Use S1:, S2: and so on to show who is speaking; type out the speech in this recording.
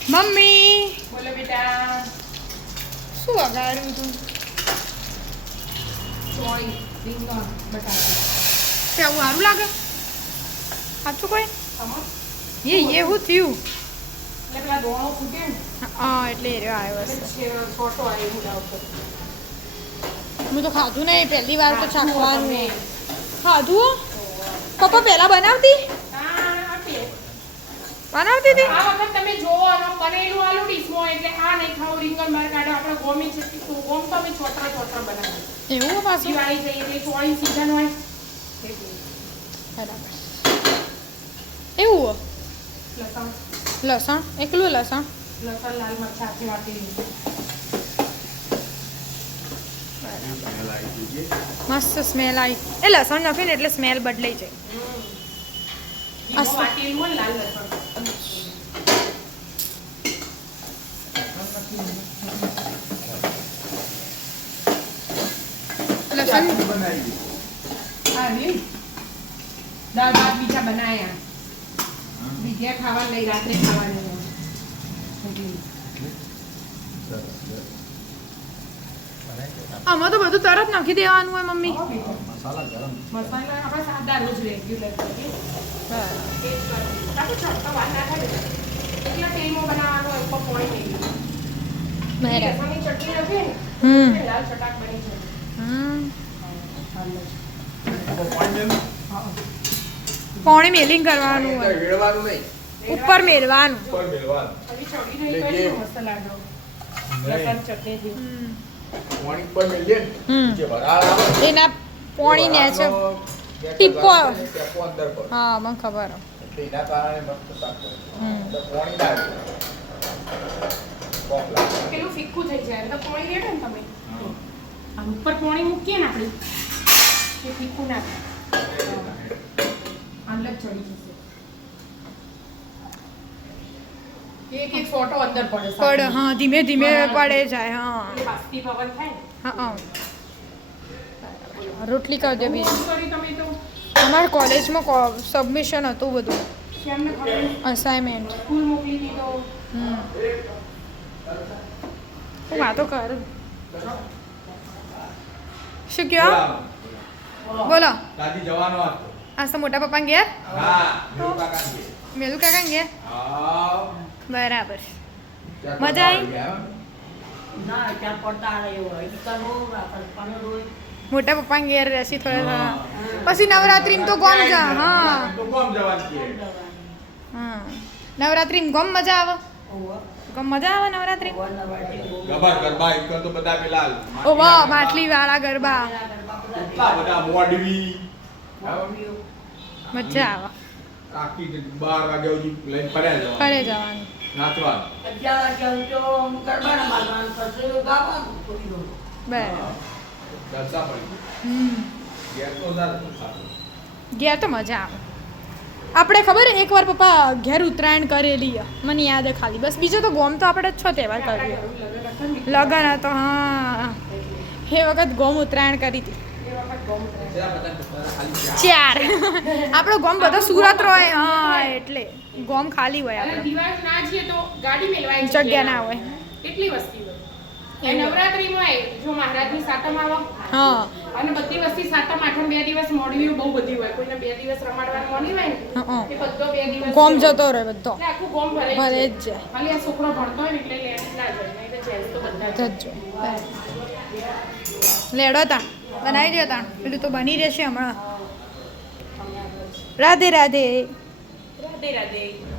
S1: Mummy
S2: બોલો બેટા.
S1: શું વગાડ્યું તું?
S2: ચોળી, રીંગણ, બટાકા.
S1: તે આવું સારું લાગે? સાચું કોઈ
S2: સમજ?
S1: એ હું થયું?
S2: એટલે પેલા દોણો ફૂટે ને
S1: હા એટલે એ રહ્યો આવ્યો
S2: એટલે
S1: હશે.
S2: છોટો આવે એવું લાવતો.
S1: હું તો ખાધું નહીં, પહેલી વાર તો ચાખવાનું. ખાધું? પપ્પા પહેલા બનાવતી હતી?
S2: આ વખત તમે જોવો અને બનેલું આલુ ડીશમાં એટલે આ નહીં ખાવું રીંગણ બહાર કાઢો. આપણે ગોમી છે ગોમ તો અમે છોતરા બનાવીએ.
S1: એવું પાછું?
S2: દિવાળી જઈએ એટલે ચોળી સીઝન હોય એટલે.
S1: બરાબર. એવું
S2: લસણ
S1: લસણ એકલું લસણ?
S2: લસણ લાલ મરચાં આખી વાટી
S1: મસ્ત સ્મેલ આવી. એ લસણ નાખીને એટલે સ્મેલ બદલાઈ જાય.
S2: વાટીમાં લાલ લસણ
S1: લસણ
S2: હા ને દાળ ભાત બીજા બનાયા બીજા ખાવા લઈ રાત્રે ખાવાની
S1: આમાં તો બધું તરત નાખી દેવાનું હોય મમ્મી.
S2: મસાલા આપણે સાદા રોજ રેગ્યુલર કરીએ આપણે છડતો વાર ના થાય એટલા તેલમાં બનાવવાનું હોય ઉપર પોણી નહીં લસણની ચટણી હશે ને લાલ ચટાક બની જાય.
S1: પોણી મેલિંગ કરવાનું હોય, ઉપર મેલવાનું.
S2: હવે ચડી નહીં કરી મસ્ત લાગો લસણ ચટણી
S1: એના પોણી ને છે ટીપો. હા મને ખબર.
S2: પેલું ફીક્કું થઈ જાય એટલે પોણી રેડો ને તમે આમ ઉપર પોણી મૂકીએ ને આપણે એ ફીક્કું ના આંલક ચડી જશે. એક એક ફોટો અંદર પડે
S1: પડે. હા ધીમે ધીમે પડે જાય. હા
S2: બાષ્પી પવન થાય
S1: હા રોટલી કરી દે બીજી.
S2: કરી તમે તો
S1: અમારા કોલેજમાં સબમિશન હતું બધું,
S2: કેમને ખબર
S1: અસાઇનમેન્ટ.
S2: સ્કૂલ મોકલી દીધો.
S1: હું વાતો કરું. શું કયો? બોલો.
S3: દાદી જવાનો હતો.
S1: આજ તો મોટા પપ્પા ગયા?
S3: હા, મેરું કાકા ને.
S1: મેલુ કાકા ગયા?
S3: હા.
S1: બરાબર. મજા આવી?
S4: ના ત્યાં પડતા આવ્યો હોય તો પણ રોજ
S1: મોટા પપ્પા ઘેર રહેશી થોડા પછી નવરાત્રીમાં તો ગોમ જા. હા
S3: તો કોમ જવાનું છે.
S1: હા નવરાત્રીમાં ગોમ મજા આવે. ગોમ મજા આવે નવરાત્રીમાં.
S3: ગબર ગરબા એક તો બધા પેલા
S1: ઓ વાહ માટલી વાળા ગરબા
S3: કેટલા બધા મોડવી
S1: મજા આવે.
S3: કાકી 12 વાગ્યા સુધી લઈને પડ્યા જવાનું.
S1: ઘરે જવાનું
S3: નાચવાનું.
S4: 11 વાગ્યા તો ગરબાના મારવાનું પછી ગાવાનું થોડી દો.
S1: બરાબર.
S3: જલસા પડી. ઘેર તો જાત તો સારું.
S1: ઘેર તો મજા આવે. આપણે ખબર એકવાર પપ્પા ઘેર ઉત્તરાયણ કરેલી મને યાદ ખાલી બસ. બીજો તો ગોમ તો આપણે 6 તહેવાર કરીએ. લગન હતો હા એ વખત ગોમ ઉત્તરાયણ કરી હતી.
S3: જરા બધા ખાલી
S1: 4 આપણો ગોમ બધો સુરત હોય. હા એટલે ગોમ ખાલી હોય
S2: અને
S1: આપણે.
S2: દિવાળી ના જઈએ તો ગાડી મેલવાય
S1: જગ્યા ના હોય.
S2: એટલી વસ્તી હોય. એ નવરાત્રીમાં જો મહારાજની સાતમ આવે
S1: હા
S2: અને બધી વસ્તી સાતમ આઠમ 2 દિવસ મોડવી બહુ બધી હોય. કોઈને 2 દિવસ રમાડવાનું મોડી હોય ને એ બધો 2 દિવસ
S1: ગોમ જતો રહે બધો.
S2: એટલે આખું ગોમ ભરે
S1: ભરે
S2: જ
S1: જ જાય.
S2: ખાલી આ છોકરો ભણતો હોય ને એટલે લેડીઝ ના જાય નહીં તો જેન્ટ્સ તો બધા જ
S1: જજો લેડો તાણ બનાવી દો તાણ. પેલું તો બની રહેશે હમણાં. રાધે રાધે.
S2: રાધે રાધે.